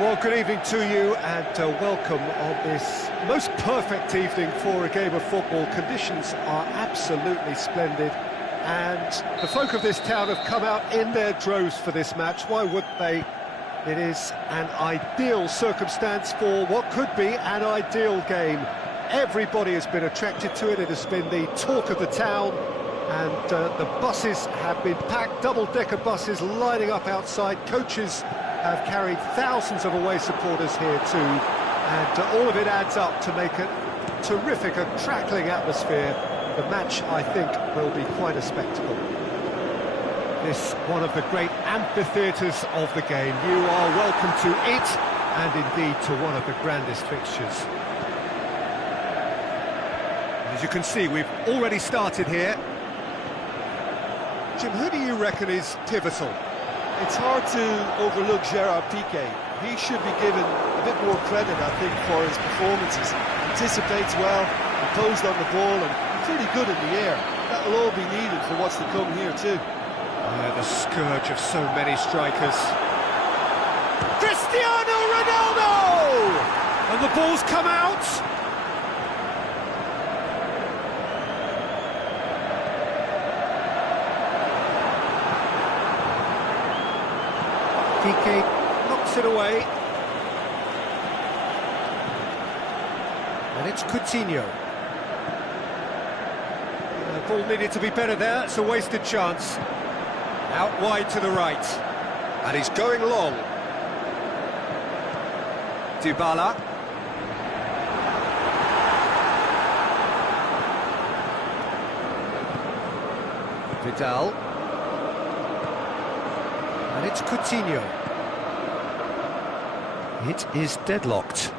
Well, good evening to you and welcome on this most perfect evening for a game of football. Conditions are absolutely splendid and the folk of this town have come out in their droves for this match. Why wouldn't they? It is an ideal circumstance for what could be an ideal game. Everybody has been attracted to it. It has been the talk of the town, and the buses have been packed, double-decker buses lining up outside. Coaches have carried thousands of away supporters here too, and all of it adds up to make a terrific, a crackling atmosphere. The match, I think, will be quite a spectacle. This one of the great amphitheatres of the game. You are welcome to it, and indeed to one of the grandest fixtures. As you can see, we've already started here. Jim, who do you reckon is pivotal? It's hard to overlook Gerard Piqué. He should be given a bit more credit, I think, for his performances. Anticipates well, composed on the ball, and pretty good in the air. That'll all be needed for what's to come here too. The scourge of so many strikers. Cristiano Ronaldo! And the ball's come out. Piqué knocks it away. And it's Coutinho. The ball needed to be better there, it's a wasted chance. Out wide to the right. And he's going long. Dybala. Vidal. And it's Coutinho. It is deadlocked.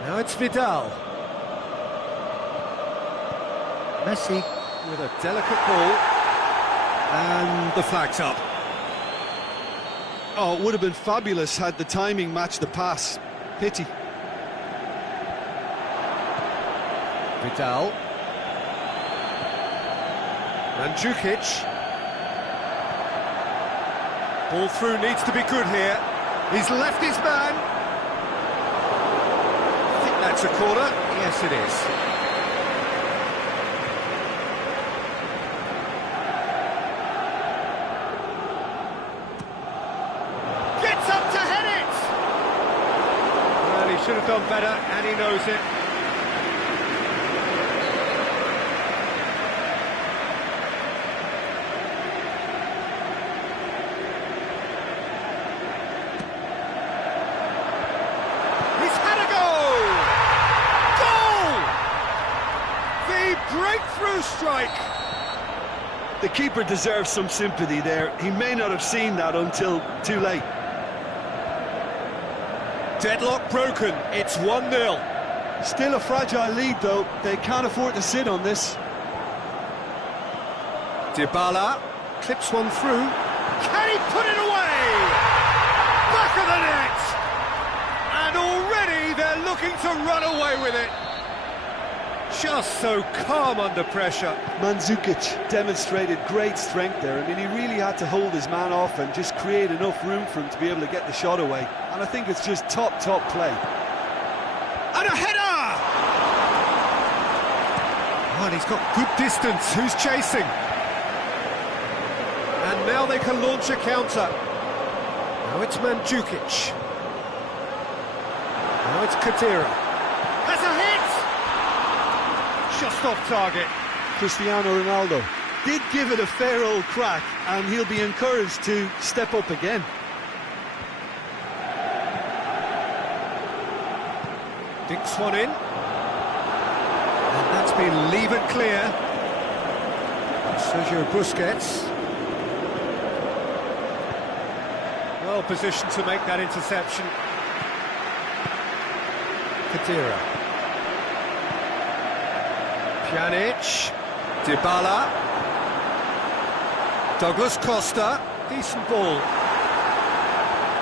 Now it's Vidal. Messi with a delicate ball. And the flag's up. Oh, it would have been fabulous had the timing matched the pass. Pity. Vidal. Mandzukic. Ball through needs to be good here. He's left his man. I think that's a corner. Yes, it is. Gets up to head it! Well, he should have done better, and he knows it. Breakthrough strike! The keeper deserves some sympathy there. He may not have seen that until too late. Deadlock broken, it's 1-0. Still a fragile lead though, they can't afford to sit on this. Dybala clips one through. Can he put it away? Back of the net! And already they're looking to run away with it. Just so calm under pressure. Mandzukic demonstrated great strength there. I mean, he really had to hold his man off and just create enough room for him to be able to get the shot away. And I think it's just top play. And a header! Oh, and he's got good distance. Who's chasing? And now they can launch a counter. Now it's Mandzukic. Now it's Kadira. That's a hit! Just off target. Cristiano Ronaldo did give it a fair old crack, and he'll be encouraged to step up again. Dinks one in. And that's been levered clear. Sergio Busquets. Well positioned to make that interception. Kadira. Pjanic, Dybala, Douglas Costa, decent ball.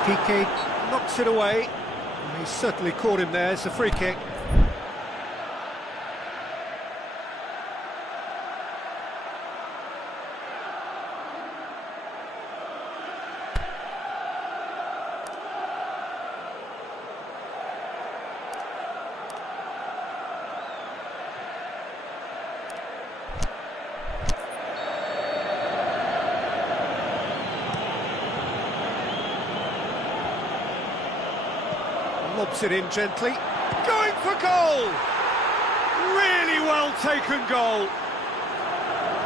Piqué knocks it away. He certainly caught him there, it's a free kick. Drops it in gently. Going for goal! Really well taken goal.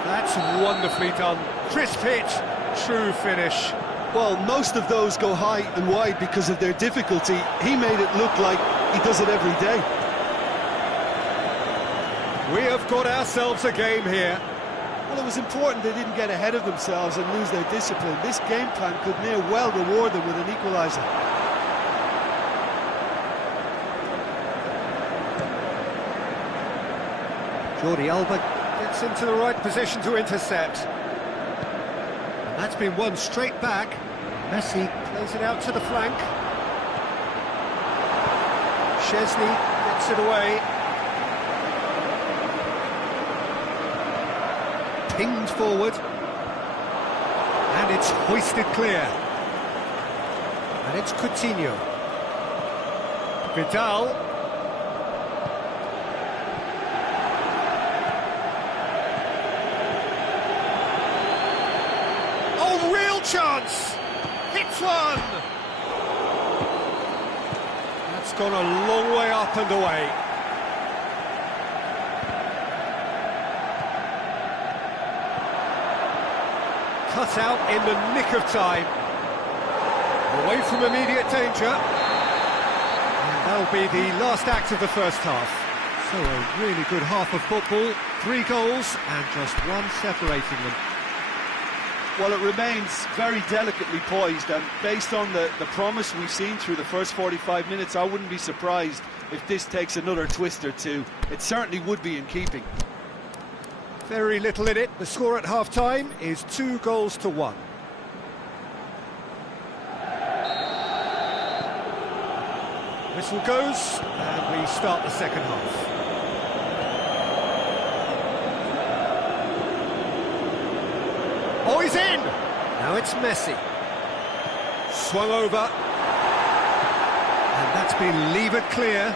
That's wonderfully done. Crisp hit, true finish. Well, most of those go high and wide because of their difficulty. He made it look like he does it every day. We have got ourselves a game here. Well, it was important they didn't get ahead of themselves and lose their discipline. This game plan could near well reward them with an equaliser. Jordi Alba gets into the right position to intercept. And that's been won straight back. Messi plays it out to the flank. Szczesny gets it away. Pinged forward. And it's hoisted clear. And it's Coutinho. Vidal. Oh, real chance! Hits one! That's gone a long way up and away. Cut out in the nick of time. Away from immediate danger. And that'll be the last act of the first half. So a really good half of football. 3 goals and just one separating them. Well, it remains very delicately poised, and based on the promise we've seen through the first 45 minutes, I wouldn't be surprised if this takes another twist or two. It certainly would be in keeping. Very little in it. The score at half-time is 2-1. Whistle goes, and we start the second half. Oh, he's in! Now it's Messi. Swung over. And that's been levered clear.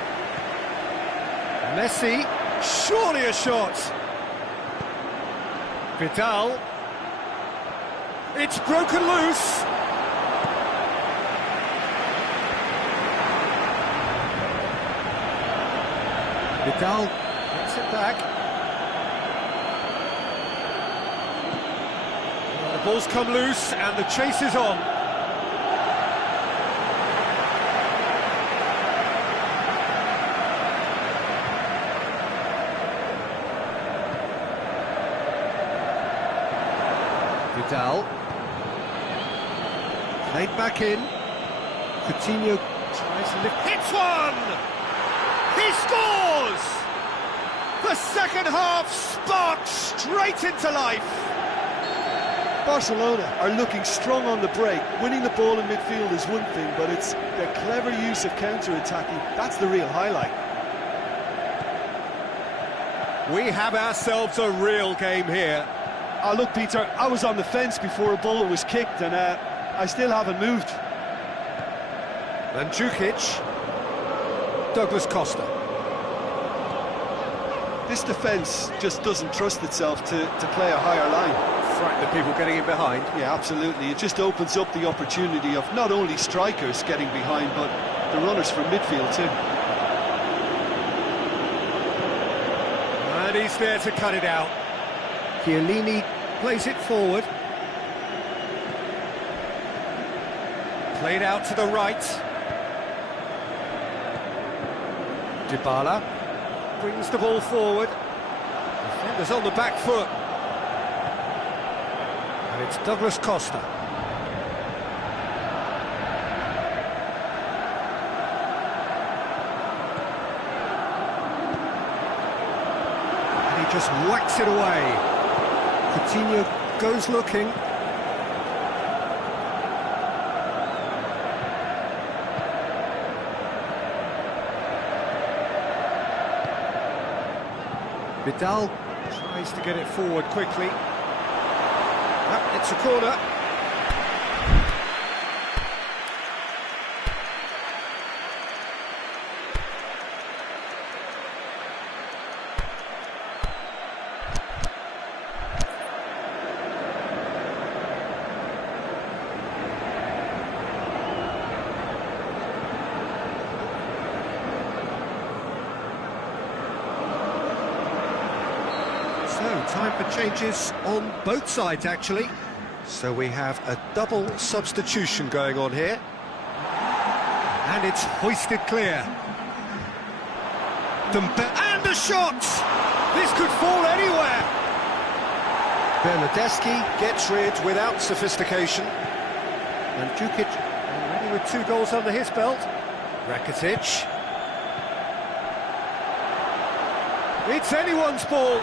Messi, surely a shot. Vidal. It's broken loose. Vidal gets it back. The ball's come loose and the chase is on. Vidal. Played back in. Coutinho tries to lift. Hits one! He scores! The second half sparked straight into life. Barcelona are looking strong on the break. Winning the ball in midfield is one thing, but it's their clever use of counter-attacking. That's the real highlight. We have ourselves a real game here. Oh, look, Peter, I was on the fence before a ball was kicked, and I still haven't moved. Mandzukic. Douglas Costa. This defence just doesn't trust itself to play a higher line. Frighten the people getting in behind. Yeah, absolutely. It just opens up the opportunity of not only strikers getting behind, but the runners from midfield too. And he's there to cut it out. Chiellini plays it forward. Played out to the right. Dybala brings the ball forward. Defenders on the back foot. And it's Douglas Costa. And he just whacks it away. Coutinho goes looking. Vidal tries to get it forward quickly. It's a corner. Time for changes on both sides, actually. So we have a double substitution going on here. And it's hoisted clear. And the shot! This could fall anywhere. Bernardeschi gets rid without sophistication. And Djukic already with 2 goals under his belt. Rakitic. It's anyone's ball.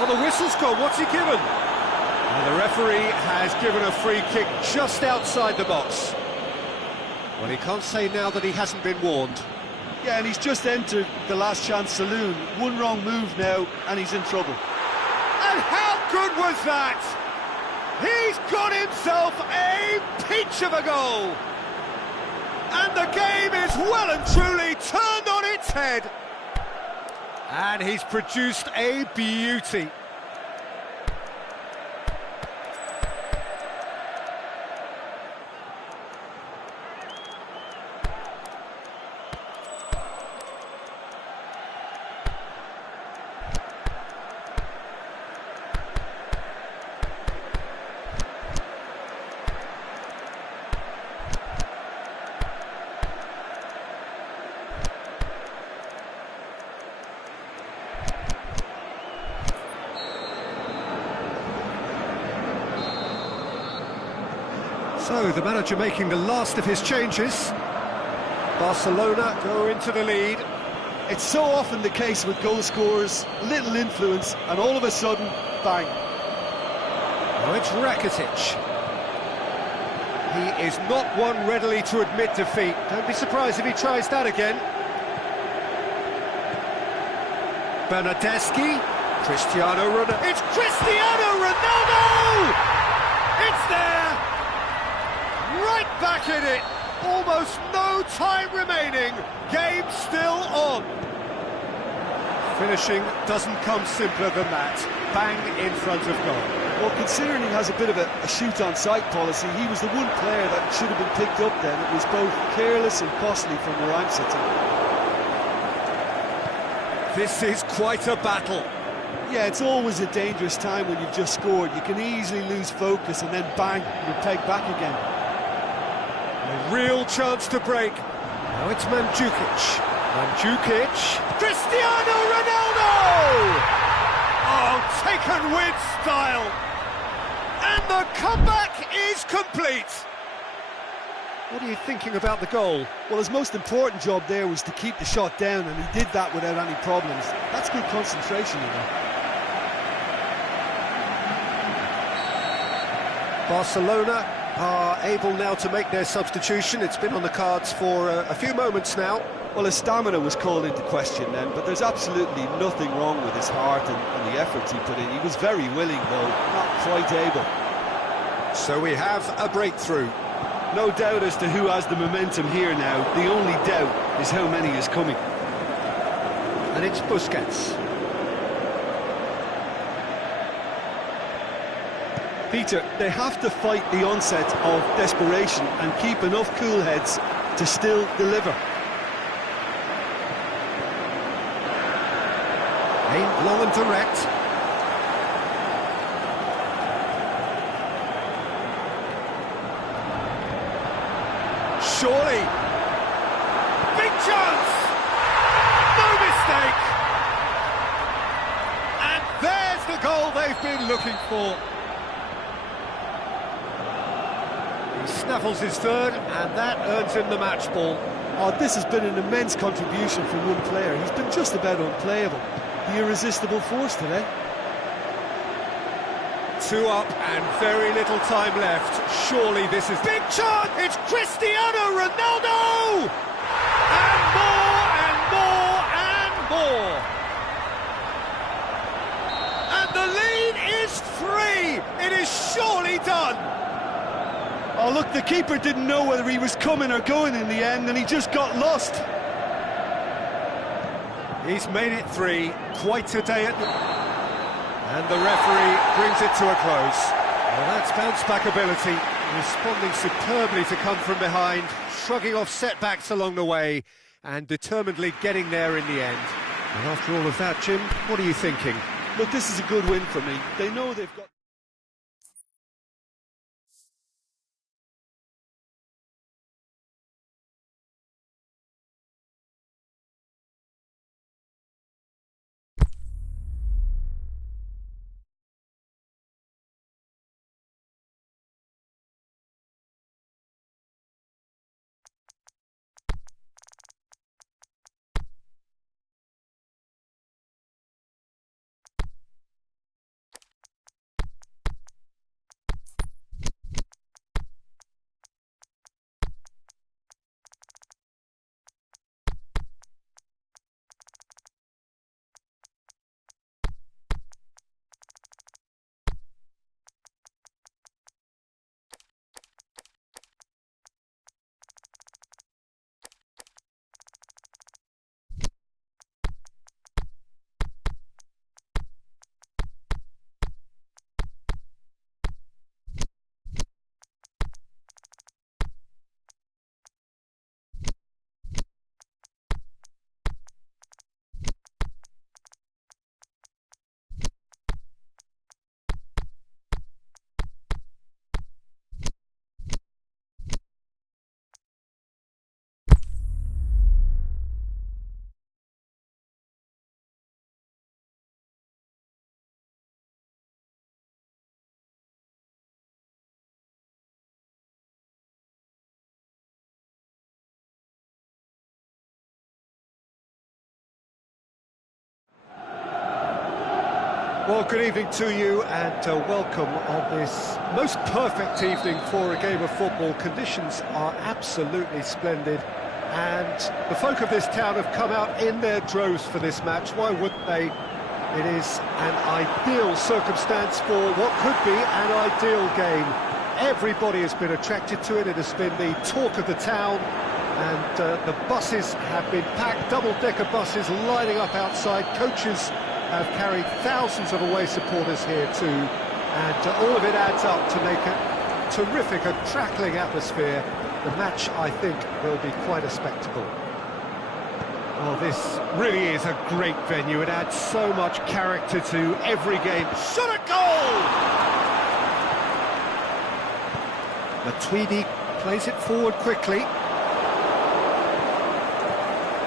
Oh, the whistle's gone. What's he given? And the referee has given a free kick just outside the box. Well, he can't say now that he hasn't been warned. Yeah, and he's just entered the last chance saloon. One wrong move now, and he's in trouble. And how good was that? He's got himself a peach of a goal. And the game is well and truly turned on its head. And he's produced a beauty. So, the manager making the last of his changes. Barcelona go into the lead. It's so often the case with goal scorers, little influence, and all of a sudden, bang. Now it's Rakitic. He is not one readily to admit defeat. Don't be surprised if he tries that again. Bernardeschi. Cristiano Ronaldo. It's Cristiano Ronaldo! It's there! Right back in it, almost no time remaining, game still on. Finishing doesn't come simpler than that, bang in front of goal. Well, considering he has a bit of a shoot-on-sight policy, he was the one player that should have been picked up then. It was both careless and costly from where I'm sitting. This is quite a battle. Yeah, it's always a dangerous time when you've just scored. You can easily lose focus and then bang, you're pegged back again. A real chance to break. Now it's Mandzukic. Mandzukic. Cristiano Ronaldo! Oh, taken with style. And the comeback is complete. What are you thinking about the goal? Well, his most important job there was to keep the shot down, and he did that without any problems. That's good concentration, you know. Barcelona are able now to make their substitution. It's been on the cards for a few moments now. Well, his stamina was called into question then, but there's absolutely nothing wrong with his heart and the efforts he put in. He was very willing, though, not quite able. So we have a breakthrough. No doubt as to who has the momentum here now. The only doubt is how many is coming. And it's Busquets. Peter, they have to fight the onset of desperation and keep enough cool heads to still deliver. Aimed long and direct. Surely. Big chance! No mistake! And there's the goal they've been looking for. Snaffles his third, and that earns him the match ball. Oh, this has been an immense contribution from one player. He's been just about unplayable. The irresistible force today. 2 up and very little time left. Surely this is... Big chance! It's Cristiano Ronaldo! And more and more and more. And the lead is 3. It is surely done. Oh, look, the keeper didn't know whether he was coming or going in the end, and he just got lost. He's made it 3, quite a day at the... And the referee brings it to a close. Well, that's bounce-back ability, responding superbly to come from behind, shrugging off setbacks along the way, and determinedly getting there in the end. And after all of that, Jim, what are you thinking? Look, this is a good win for me. They know they've got... Well, good evening to you and welcome on this most perfect evening for a game of football. Conditions are absolutely splendid and the folk of this town have come out in their droves for this match. Why wouldn't they? It is an ideal circumstance for what could be an ideal game. Everybody has been attracted to it. It has been the talk of the town and the buses have been packed, double-decker buses lining up outside. Coaches have carried thousands of away supporters here too, and all of it adds up to make a terrific, crackling atmosphere. The match, I think, will be quite a spectacle. Well, this really is a great venue. It adds so much character to every game. Shot a goal! Matuidi plays it forward quickly.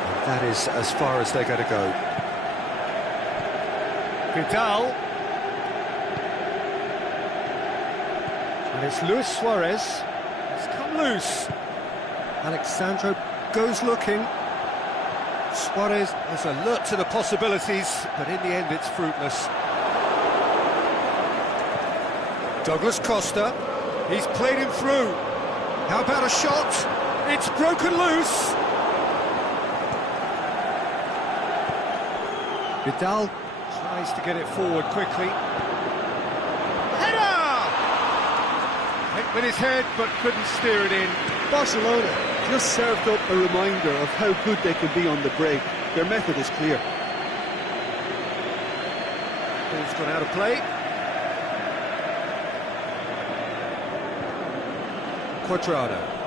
And that is as far as they're going to go. Vidal, and it's Luis Suarez. It's come loose. Alexandro goes looking. Suarez is alert to the possibilities, but in the end it's fruitless. Douglas Costa, he's played him through. How about a shot? It's broken loose. Vidal tries to get it forward quickly. Header! Hit with his head, but couldn't steer it in. Barcelona just served up a reminder of how good they can be on the break. Their method is clear. Ball's gone out of play. Quadrado.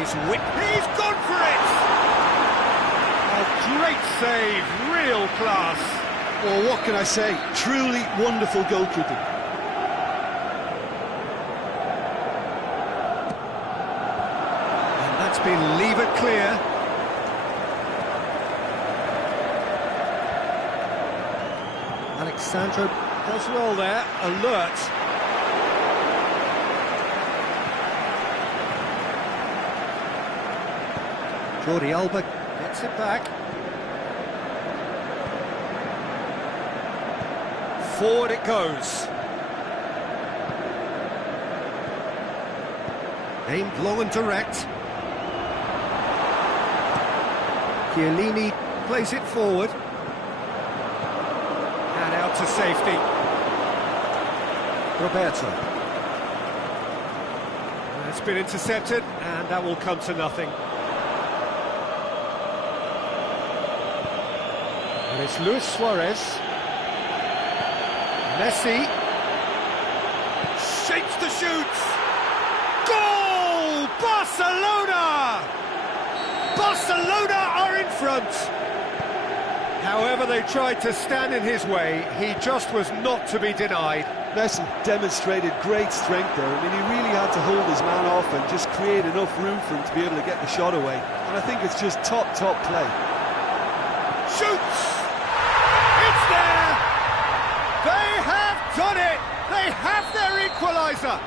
He's gone for it! A great save, real class. Well, what can I say? Truly wonderful goalkeeping. And that's been levered clear. Alexandro does well there, alert. Jordi Alba gets it back. Forward it goes. Aimed long and direct. Chiellini plays it forward. And out to safety. Roberto. And it's been intercepted, and that will come to nothing. And it's Luis Suarez. Messi. Shapes the shoots. Goal! Barcelona! Barcelona are in front! However they tried to stand in his way, he just was not to be denied. Messi demonstrated great strength there. I mean, he really had to hold his man off and just create enough room for him to be able to get the shot away. And I think it's just top play. Shoots! It's there! They have done it! They have their equaliser!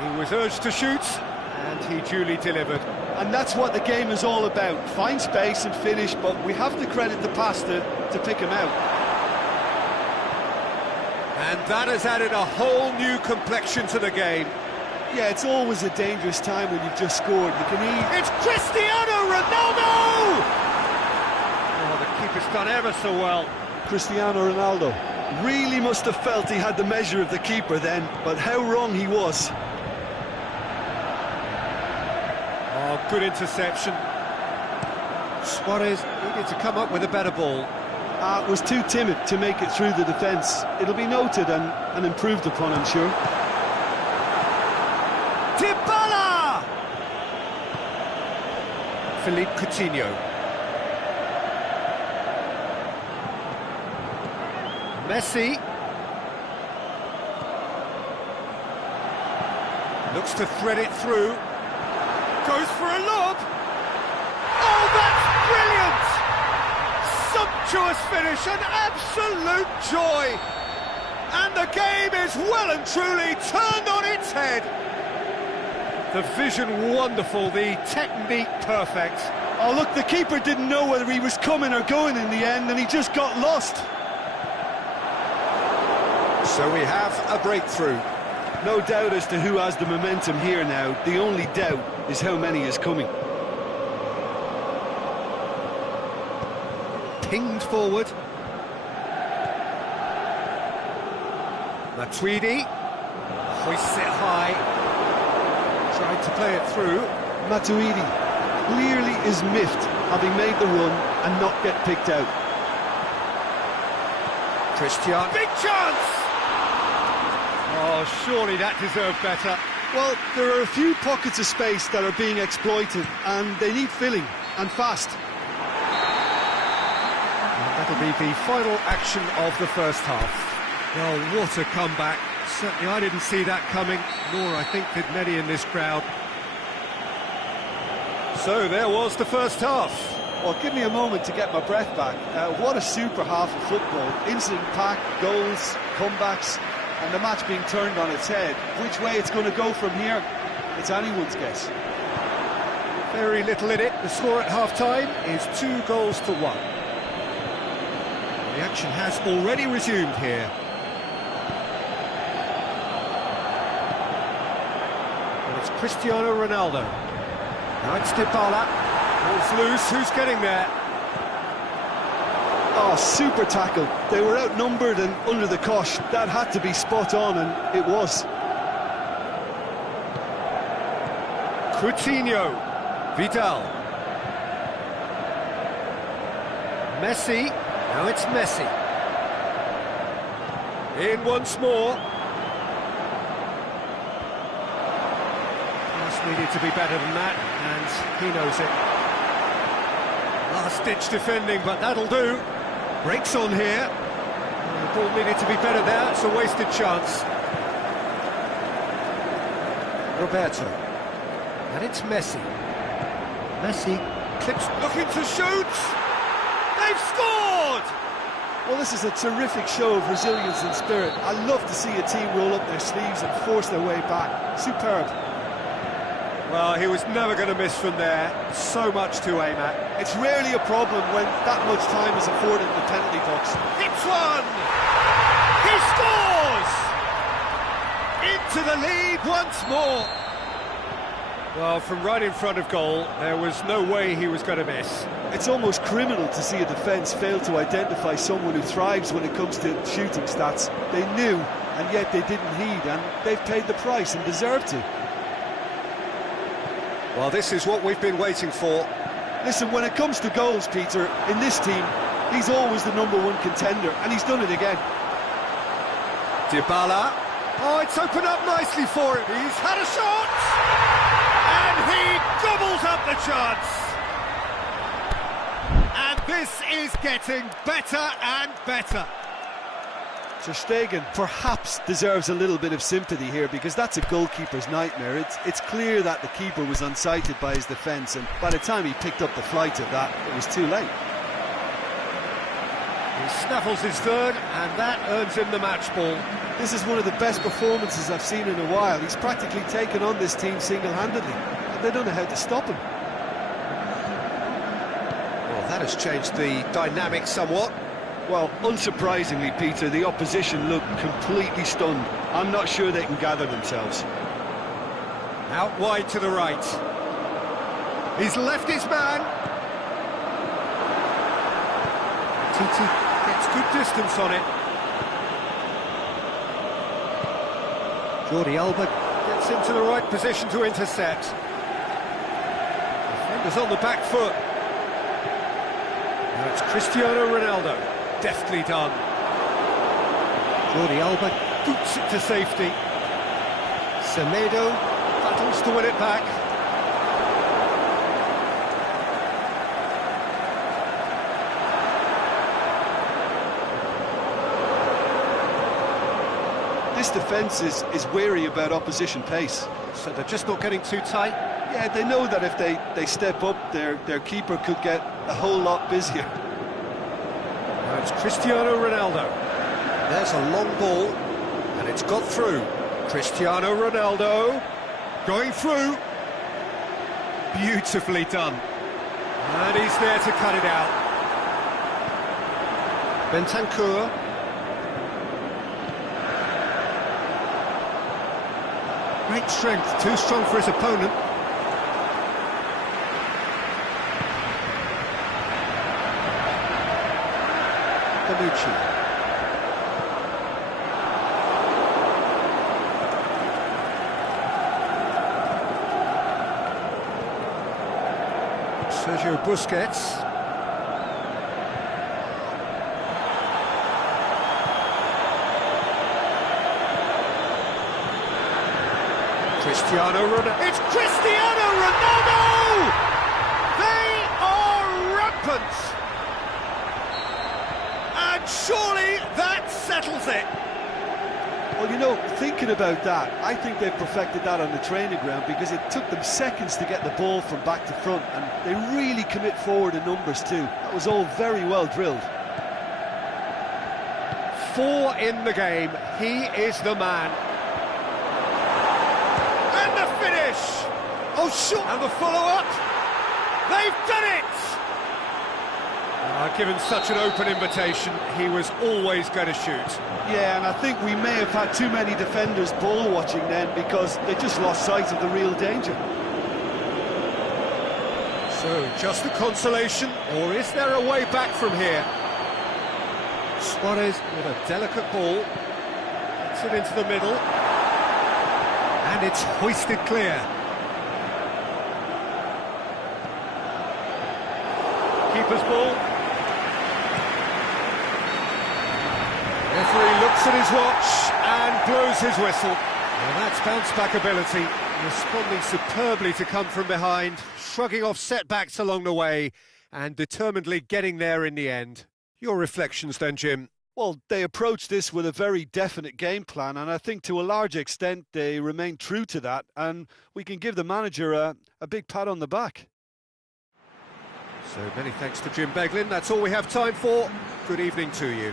He was urged to shoot, and he duly delivered. And that's what the game is all about. Find space and finish, but we have to credit the pass to pick him out. And that has added a whole new complexion to the game. Yeah, it's always a dangerous time when you've just scored. You can It's Cristiano Ronaldo! Oh, the keeper's done ever so well. Cristiano Ronaldo really must have felt he had the measure of the keeper then, but how wrong he was. Oh, good interception. Suarez needed to come up with a better ball. Was too timid to make it through the defence. It'll be noted and improved upon, I'm sure. Dybala! Philippe Coutinho. Messi. Looks to thread it through. Goes for a lob. Oh, that's brilliant! Sumptuous finish, an absolute joy. And the game is well and truly turned on its head. The vision wonderful, the technique perfect. Oh, look, the keeper didn't know whether he was coming or going in the end, and he just got lost. So we have a breakthrough. No doubt as to who has the momentum here now. The only doubt is how many is coming. Pinged forward. Matuidi hoists it high. Tried to play it through. Matuidi clearly is miffed, having made the run and not get picked out. Christian. Big chance! Oh, surely that deserved better. Well, there are a few pockets of space that are being exploited, and they need filling, and fast. And that'll be the final action of the first half. Well, what a comeback. Certainly I didn't see that coming, nor I think did many in this crowd. So there was the first half. Well, give me a moment to get my breath back. What a super half of football. Incident-packed, goals, comebacks, and the match being turned on its head. Which way it's going to go from here, it's anyone's guess. Very little in it. The score at half-time is 2-1. The action has already resumed here. And it's Cristiano Ronaldo. Now it's Dybala. Ball's loose. Who's getting there? Oh, super tackle. They were outnumbered and under the cosh. That had to be spot on, and it was. Coutinho. Vidal. Messi. Now it's Messi. In once more. Pass needed to be better than that, and he knows it. Last-ditch defending, but that'll do. Breaks on here. The ball needed to be better there. It's a wasted chance. Roberto. And it's Messi. Messi clips, looking to shoot. They've scored! Well, this is a terrific show of resilience and spirit. I love to see a team roll up their sleeves and force their way back. Superb. Well, he was never going to miss from there. So much to aim at. It's rarely a problem when that much time is afforded in the penalty box. Hits one! He scores! Into the lead once more. Well, from right in front of goal, there was no way he was going to miss. It's almost criminal to see a defence fail to identify someone who thrives when it comes to shooting stats. They knew, and yet they didn't heed, and they've paid the price and deserve to. Well, this is what we've been waiting for. Listen, when it comes to goals, Peter, in this team, he's always the #1 contender, and he's done it again. Dybala. Oh, it's opened up nicely for him. He's had a shot! he gobbles up the chance. And this is getting better and better. Ter Stegen perhaps deserves a little bit of sympathy here, because that's a goalkeeper's nightmare. It's clear that the keeper was unsighted by his defence, and by the time he picked up the flight of that, it was too late. He snaffles his third, and that earns him the match ball. This is one of the best performances I've seen in a while. He's practically taken on this team single-handedly, and they don't know how to stop him. Well, that has changed the dynamic somewhat. Well, unsurprisingly, Peter, the opposition look completely stunned. I'm not sure they can gather themselves. Out wide to the right. He's left his man. Titi gets good distance on it. Jordi Alba gets into the right position to intercept. Defender's on the back foot. Now it's Cristiano Ronaldo. Deftly done. Jordi Alba boots it to safety. Semedo battles to win it back. This defence is wary about opposition pace. So they're just not getting too tight. Yeah, they know that if they step up, their keeper could get a whole lot busier. Now it's Cristiano Ronaldo. There's a long ball, and it's got through. Cristiano Ronaldo going through. Beautifully done. And he's there to cut it out. Bentancur. Great strength, too strong for his opponent. Bonucci. Sergio Busquets. Cristiano Ronaldo. It's Cristiano Ronaldo! They are rampant! And surely that settles it. Well, you know, thinking about that, I think they've perfected that on the training ground, because it took them seconds to get the ball from back to front, and they really commit forward in numbers too. That was all very well drilled. 4 in the game. He is the man. And the finish! Oh, sure! And the follow-up! They've done it! Given such an open invitation, he was always going to shoot. Yeah, and I think we may have had too many defenders ball watching then, because they just lost sight of the real danger. So, just a consolation, or is there a way back from here? Suarez with a delicate ball, gets it into the middle, and it's hoisted clear. Keeper's ball. Referee looks at his watch and blows his whistle. Well, that's bounce-back ability, responding superbly to come from behind, shrugging off setbacks along the way, and determinedly getting there in the end. Your reflections then, Jim? Well, they approached this with a very definite game plan, and I think to a large extent they remained true to that, and we can give the manager a big pat on the back. So many thanks to Jim Beglin. That's all we have time for. Good evening to you.